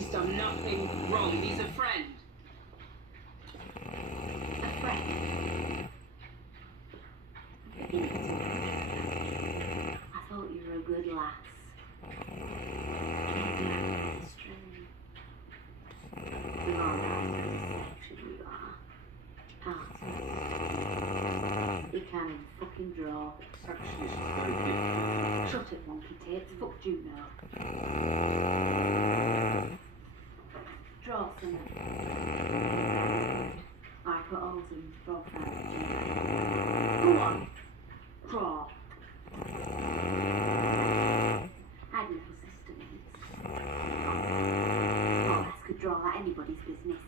He's done nothing wrong. He's a friend. A friend? I thought you were a good lass. We are now, should we are? You can't even fucking draw. Actually, she's very different. Shut it, monkey tapes. Fuck Juno. Draw something. I put holes in both hands. Go on. Draw. I had little sister needs. Oh, let's could draw like anybody's business.